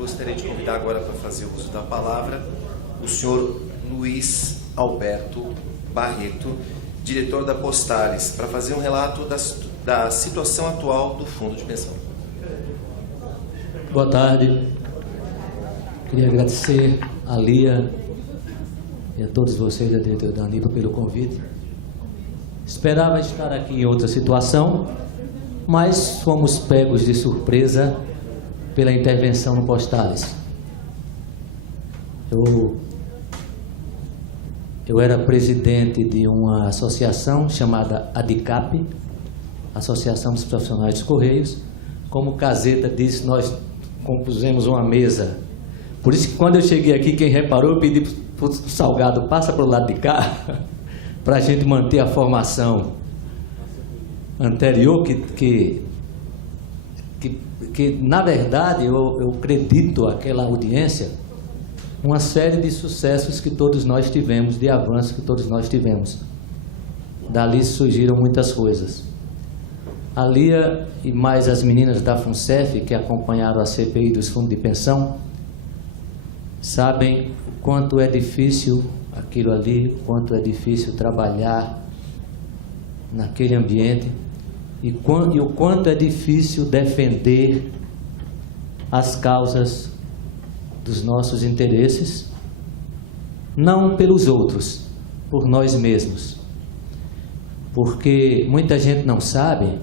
gostaria de convidar agora para fazer o uso da palavra o senhor Luiz Alberto Barreto, diretor da Postales, para fazer um relato da situação atual do Fundo de Pensão. Boa tarde. Queria agradecer a Lia e a todos vocês da diretoria da ANIPA pelo convite. Esperava estar aqui em outra situação, mas fomos pegos de surpresa pela intervenção no Postales. Eu era presidente de uma associação chamada ADICAP, Associação dos Profissionais dos Correios. Como Caseta disse, nós compusemos uma mesa. Por isso que quando eu cheguei aqui, quem reparou, eu pedi para o Salgado, passa para o lado de cá, para a gente manter a formação anterior, que na verdade, eu acredito àquela audiência, uma série de sucessos que todos nós tivemos, de avanços que todos nós tivemos. Dali surgiram muitas coisas. A Lia e mais as meninas da FUNCEF, que acompanharam a CPI dos fundos de pensão, sabem o quanto é difícil aquilo ali, o quanto é difícil trabalhar naquele ambiente e o quanto é difícil defender as causas dos nossos interesses, não pelos outros, por nós mesmos. Porque muita gente não sabe,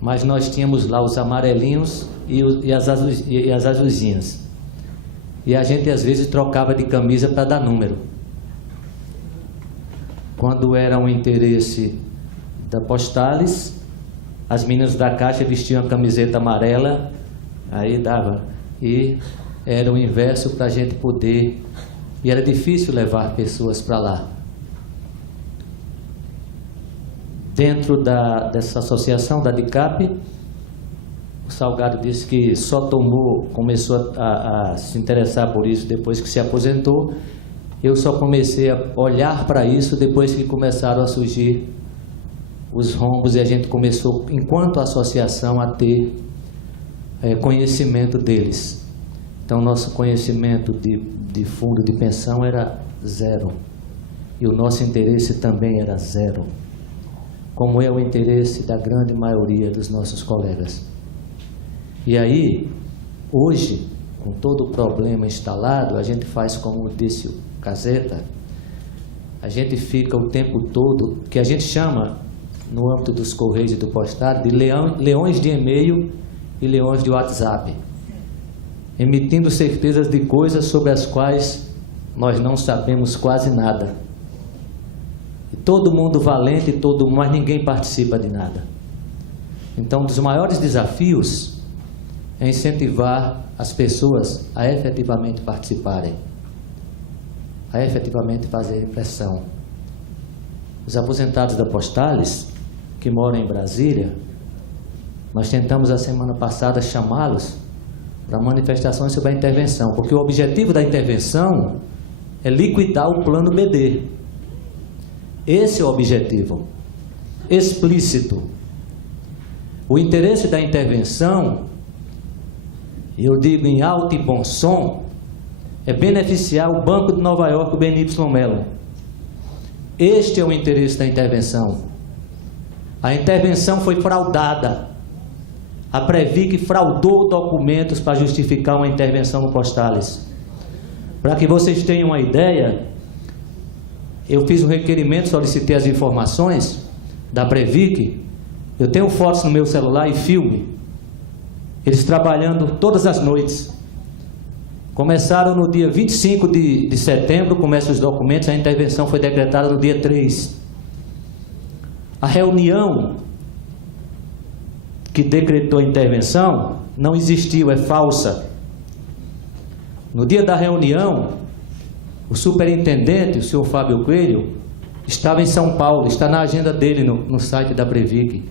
mas nós tínhamos lá os amarelinhos e as azulzinhas. E a gente às vezes trocava de camisa para dar número. Quando era um interesse da Postales, as meninas da Caixa vestiam a camiseta amarela, aí dava. E era o inverso para a gente poder. E era difícil levar pessoas para lá. Dentro dessa associação, da DICAP, o Salgado disse que só começou a se interessar por isso depois que se aposentou. Eu só comecei a olhar para isso depois que começaram a surgir os rombos e a gente começou, enquanto associação, a ter conhecimento deles. Então, nosso conhecimento de fundo de pensão era zero. E o nosso interesse também era zero. Como é o interesse da grande maioria dos nossos colegas. E aí, hoje, com todo o problema instalado, a gente faz como disse o Caseta, a gente fica o tempo todo, que a gente chama, no âmbito dos Correios e do Postado, de leões de e-mail e leões de WhatsApp, emitindo certezas de coisas sobre as quais nós não sabemos quase nada. E todo mundo valente, mas ninguém participa de nada. Então, um dos maiores desafios é incentivar as pessoas a efetivamente participarem, a efetivamente fazerem pressão. Os aposentados da Postales, que moram em Brasília, nós tentamos a semana passada chamá-los para manifestações sobre a intervenção, porque o objetivo da intervenção é liquidar o plano BD. Esse é o objetivo explícito. O interesse da intervenção, eu digo em alto e bom som, é beneficiar o Banco de Nova York, o BNY Mellon. Este é o interesse da intervenção. A intervenção foi fraudada. A Previc fraudou documentos para justificar uma intervenção no Postales. Para que vocês tenham uma ideia, eu fiz um requerimento, solicitei as informações da Previc. Eu tenho fotos no meu celular e filme. Eles trabalhando todas as noites. Começaram no dia 25 de setembro, começam os documentos, a intervenção foi decretada no dia 3. A reunião que decretou a intervenção não existiu, é falsa. No dia da reunião, o superintendente, o senhor Fábio Coelho, estava em São Paulo, está na agenda dele no site da Previc.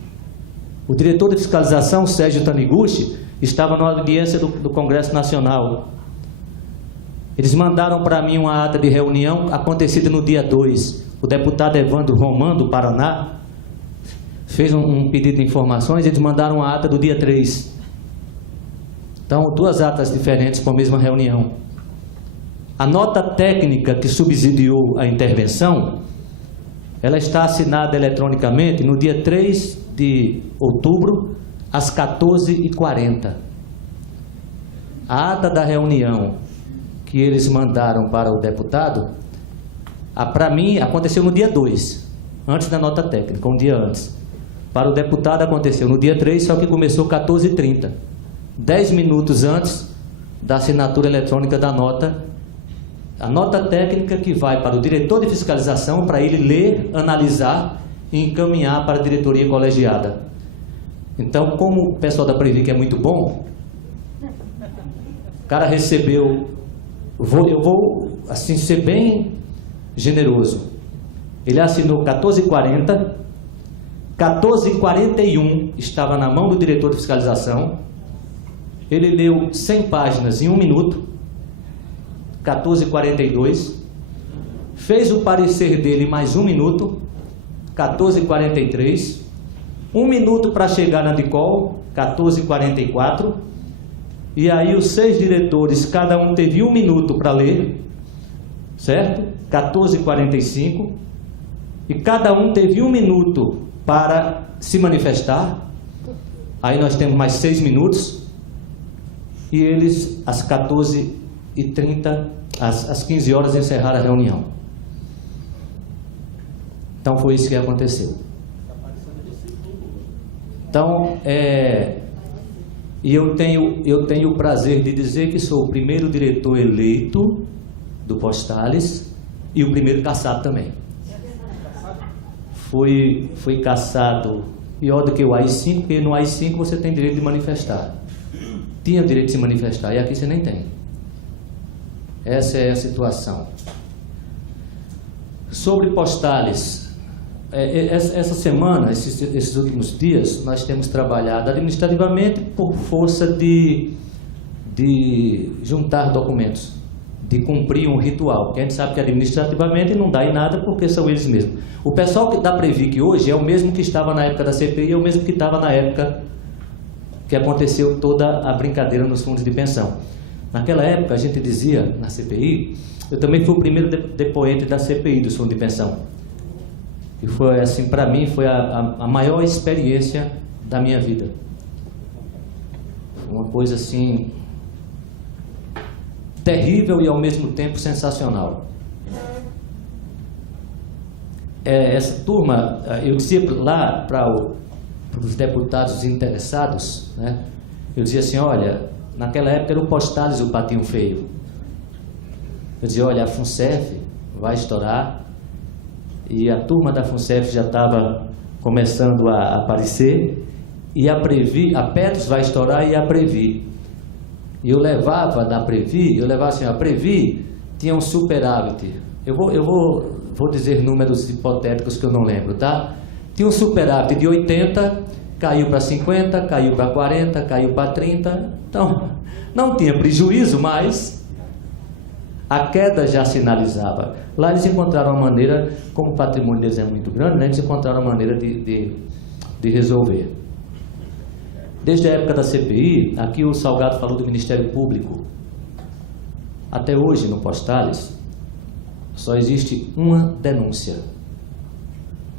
O diretor de fiscalização, Sérgio Taniguchi, estava na audiência do Congresso Nacional. Eles mandaram para mim uma ata de reunião acontecida no dia 2. O deputado Evandro Romano, do Paraná, fez um pedido de informações, eles mandaram a ata do dia 3. Então, duas atas diferentes para a mesma reunião. A nota técnica que subsidiou a intervenção, ela está assinada eletronicamente no dia 3 de outubro, às 14h40. A ata da reunião que eles mandaram para o deputado, para mim, aconteceu no dia 2, antes da nota técnica, um dia antes. Para o deputado aconteceu no dia 3, só que começou 14h30. 10 minutos antes da assinatura eletrônica da nota, a nota técnica que vai para o diretor de fiscalização, para ele ler, analisar e encaminhar para a diretoria colegiada. Então, como o pessoal da Previc é muito bom, o cara recebeu, eu vou assim, ser bem generoso, ele assinou 14h40, 14h41 estava na mão do diretor de fiscalização, ele leu 100 páginas em 1 minuto, 14h42, fez o parecer dele mais 1 minuto, 14h43, 1 minuto para chegar na DICOL, 14h44, e aí os 6 diretores, cada um teve 1 minuto para ler, certo? 14h45, e cada um teve 1 minuto para se manifestar, aí nós temos mais 6 minutos, e eles, às 14h30, às 15 horas, encerraram a reunião. Então, foi isso que aconteceu. Então, e eu tenho o prazer de dizer que sou o primeiro diretor eleito do Postales e o primeiro cassado também. Fui cassado pior do que o AI-5, porque no AI-5 você tem direito de manifestar. Tinha direito de se manifestar, e aqui você nem tem. Essa é a situação. Sobre Postales, essa semana, esses últimos dias, nós temos trabalhado administrativamente por força de juntar documentos, de cumprir um ritual, porque a gente sabe que administrativamente não dá em nada, porque são eles mesmos. O pessoal da Previc hoje é o mesmo que estava na época da CPI, é o mesmo que estava na época que aconteceu toda a brincadeira nos fundos de pensão. Naquela época, a gente dizia, na CPI, eu também fui o primeiro depoente da CPI dos fundos de pensão. E foi, assim, para mim, foi a maior experiência da minha vida. Uma coisa, assim, terrível e, ao mesmo tempo, sensacional. Essa turma, eu dizia lá para os deputados interessados, né, eu dizia assim, olha, naquela época era o Postales o patinho feio. Eu dizia, olha, a FUNCEF vai estourar, e a turma da FUNCEF já estava começando a aparecer, e a Petros vai estourar e a Previ. E eu levava da Previ, assim, a Previ tinha um superávit. Eu vou dizer números hipotéticos que eu não lembro, tá? Tinha um superávit de 80, caiu para 50, caiu para 40, caiu para 30. Então, não tinha prejuízo, mas a queda já sinalizava. Lá eles encontraram uma maneira, como o patrimônio deles é muito grande, né, eles encontraram uma maneira de resolver. Desde a época da CPI, aqui o Salgado falou do Ministério Público. Até hoje, no Postales, só existe uma denúncia.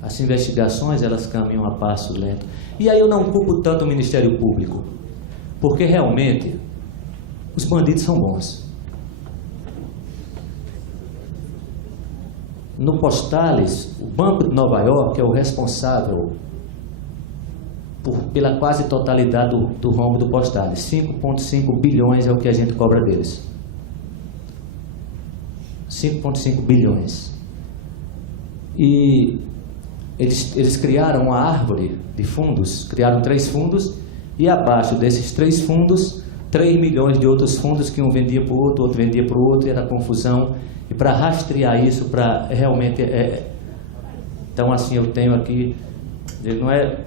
As investigações, elas caminham a passo lento. E aí eu não culpo tanto o Ministério Público, porque realmente os bandidos são bons. No Postales, o Banco de Nova York é o responsável pela quase totalidade do rombo do Postales. 5,5 bilhões é o que a gente cobra deles. 5,5 bilhões. E eles criaram uma árvore de fundos, criaram 3 fundos, e abaixo desses 3 fundos, 3 milhões de outros fundos, que um vendia para o outro vendia para o outro, e era confusão. E para rastrear isso, para realmente... Então, assim, eu tenho aqui...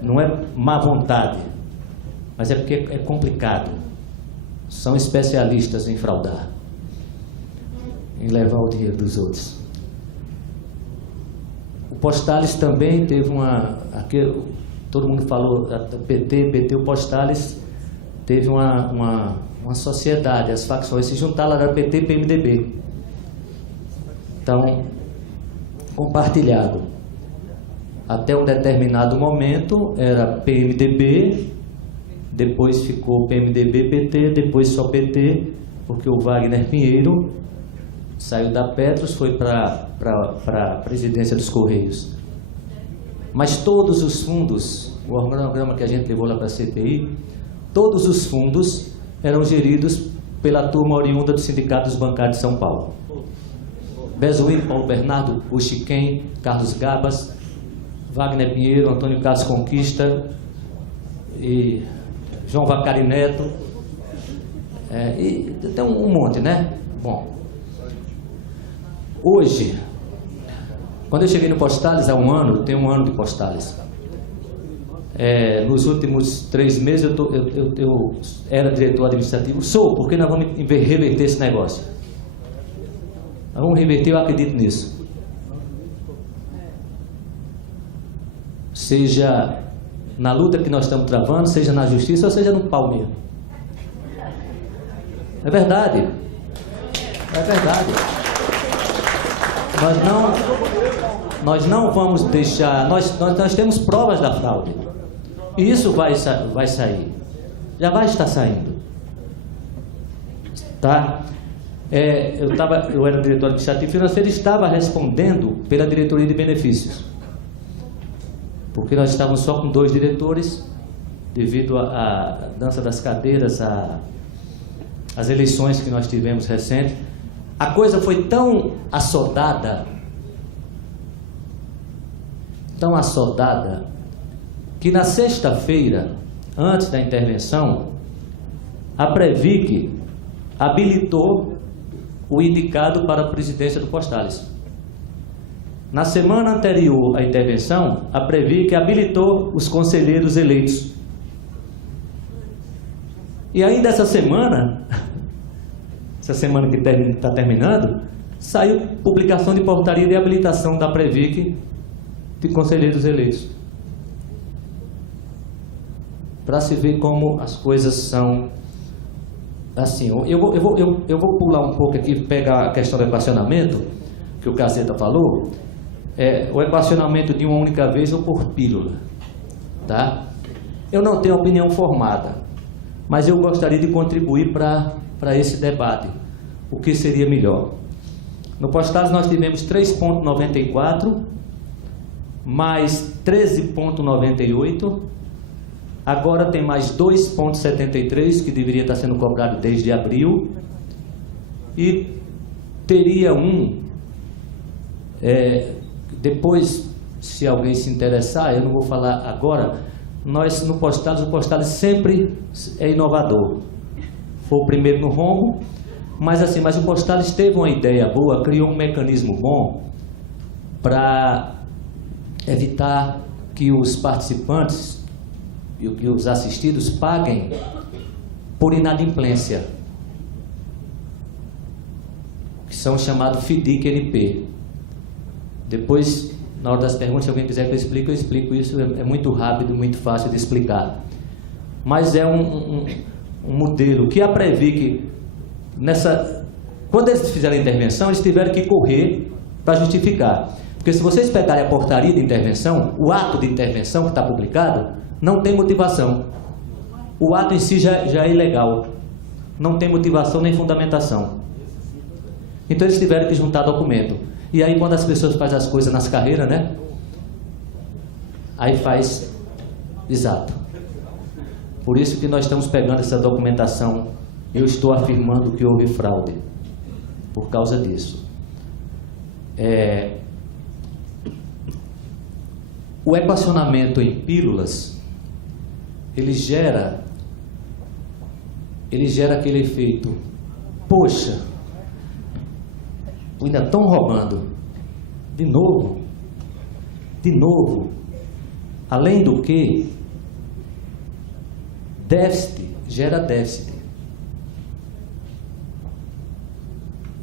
Não é má vontade, mas é porque é complicado. São especialistas em fraudar, em levar o dinheiro dos outros. O Postales também teve uma... Aqui, todo mundo falou, PT, o Postales teve uma uma sociedade, as facções se juntaram, era PT e PMDB. Então, compartilhado. Até um determinado momento era PMDB, depois ficou PMDB-PT, depois só PT, porque o Wagner Pinheiro saiu da Petros, foi para a presidência dos Correios. Mas todos os fundos, o organograma que a gente levou lá para a CPI, todos os fundos eram geridos pela turma oriunda do Sindicato dos Bancários de São Paulo. Bezoim, Paulo Bernardo, o Chiquem, Carlos Gabas, Wagner Pinheiro, Antônio Carlos Conquista, e João Vacari Neto, e tem um monte, né? Bom, hoje, quando eu cheguei no Postales há um ano, tem um ano de Postales, nos últimos 3 meses eu era diretor administrativo, porque nós vamos reverter esse negócio. Nós vamos reverter, eu acredito nisso. Seja na luta que nós estamos travando, seja na justiça ou seja no pau mesmo. É verdade. É verdade. Nós não vamos deixar... Nós temos provas da fraude. E isso vai sair. Já vai estar saindo. Tá? Eu era diretor administrativo financeiro e estava respondendo pela diretoria de benefícios. Porque nós estávamos só com 2 diretores, devido à dança das cadeiras, às eleições que nós tivemos recentes. A coisa foi tão assodada, que na sexta-feira, antes da intervenção, a Previc habilitou o indicado para a presidência do Postales. Na semana anterior à intervenção, a Previc habilitou os conselheiros eleitos. E ainda essa semana que está terminando, saiu publicação de portaria de habilitação da Previc de conselheiros eleitos. Para se ver como as coisas são assim. Eu vou pular um pouco aqui, pegar a questão do equacionamento, que o Caceta falou. O equacionamento de uma única vez ou por pílula, tá? Eu não tenho opinião formada, mas eu gostaria de contribuir para esse debate, o que seria melhor. No Postales nós tivemos 3,94 mais 13,98, agora tem mais 2,73 que deveria estar sendo cobrado desde abril, e teria depois, se alguém se interessar, eu não vou falar agora, nós no Postales, o Postales sempre é inovador. Foi o primeiro no rombo, mas o Postales teve uma ideia boa, criou um mecanismo bom para evitar que os participantes e que os assistidos paguem por inadimplência, que são chamados FDIC-NP. Depois, na hora das perguntas, se alguém quiser que eu explico isso, é muito rápido, muito fácil de explicar. Mas é um modelo que a Previc, quando eles fizeram a intervenção, eles tiveram que correr para justificar. Porque se vocês pegarem a portaria de intervenção, o ato de intervenção que está publicado, não tem motivação. O ato em si já é ilegal. Não tem motivação nem fundamentação. Então eles tiveram que juntar documento. E aí quando as pessoas fazem as coisas nas carreiras, né? Aí faz exato. Por isso que nós estamos pegando essa documentação. Eu estou afirmando que houve fraude. Por causa disso. O equacionamento em pílulas, ele gera aquele efeito. Poxa, ainda estão roubando. De novo. Além do que, déficit gera déficit.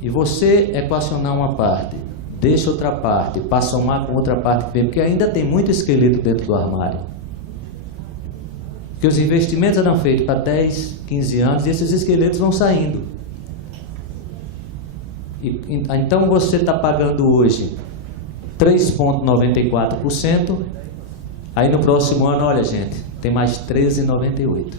E você equacionar uma parte, deixa outra parte, para somar com outra parte, porque ainda tem muito esqueleto dentro do armário. Porque os investimentos eram feitos para 10, 15 anos e esses esqueletos vão saindo. Então você está pagando hoje 3,94%, aí no próximo ano, olha gente, tem mais 13,98%.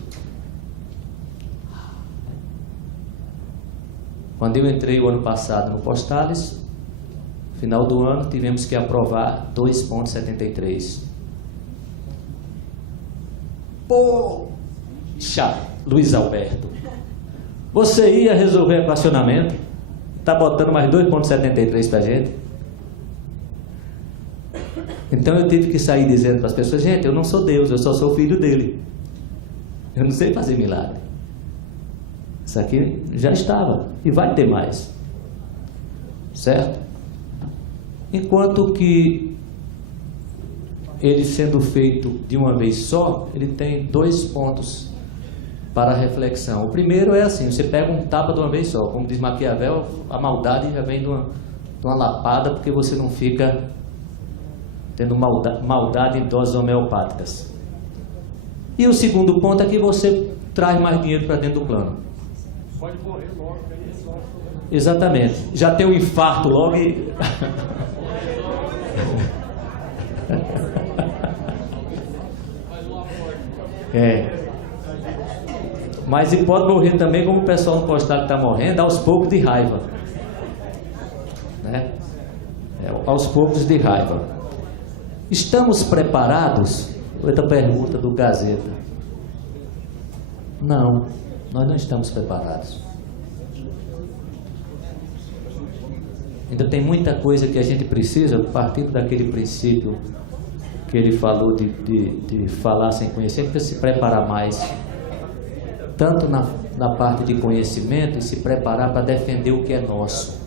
Quando eu entrei o ano passado no Postales, final do ano tivemos que aprovar 2,73%. Poxa, Luiz Alberto, você ia resolver equacionamento, está botando mais 2,73 para a gente? Então eu tive que sair dizendo para as pessoas, gente, eu não sou Deus, eu só sou filho dele. Eu não sei fazer milagre. Isso aqui já estava e vai ter mais. Certo? Enquanto que ele sendo feito de uma vez só, ele tem 2 pontos para reflexão. O primeiro é assim, você pega um tapa de uma vez só. Como diz Maquiavel, a maldade já vem de uma lapada, porque você não fica tendo maldade em doses homeopáticas. E o segundo ponto é que você traz mais dinheiro para dentro do plano. Pode morrer logo, aí só. Exatamente. Já tem um infarto logo e... Mas e pode morrer também, como o pessoal no postal está morrendo, aos poucos de raiva. Né? Aos poucos de raiva. Estamos preparados? Outra pergunta do Gazeta. Não, nós não estamos preparados. Ainda tem muita coisa que a gente precisa, partindo daquele princípio que ele falou de falar sem conhecer, precisa se preparar mais, tanto na parte de conhecimento e se preparar para defender o que é nosso.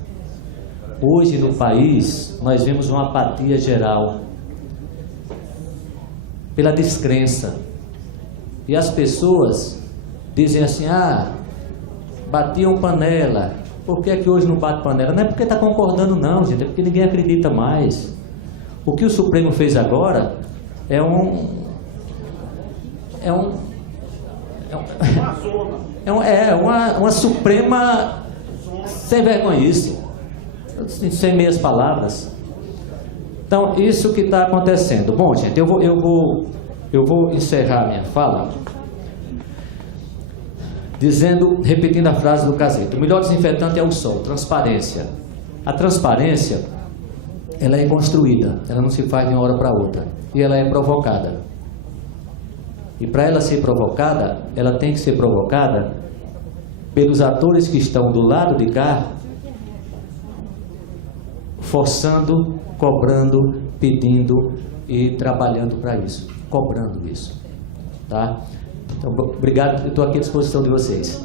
Hoje no país nós vemos uma apatia geral pela descrença, e as pessoas dizem assim, batiam panela, por que é que hoje não bate panela? Não é porque está concordando não, gente, é porque ninguém acredita mais. O que o Supremo fez agora é uma suprema sem vergonhice, sem meias palavras. Então, isso que está acontecendo. Bom, gente, eu vou encerrar minha fala repetindo a frase do Gazeta. O melhor desinfetante é o sol, transparência. A transparência, ela é construída, ela não se faz de uma hora para outra. E ela é provocada. E para ela ser provocada, ela tem que ser provocada pelos atores que estão do lado de cá, forçando, cobrando, pedindo e trabalhando para isso, cobrando isso, tá? Então, obrigado, eu estou aqui à disposição de vocês.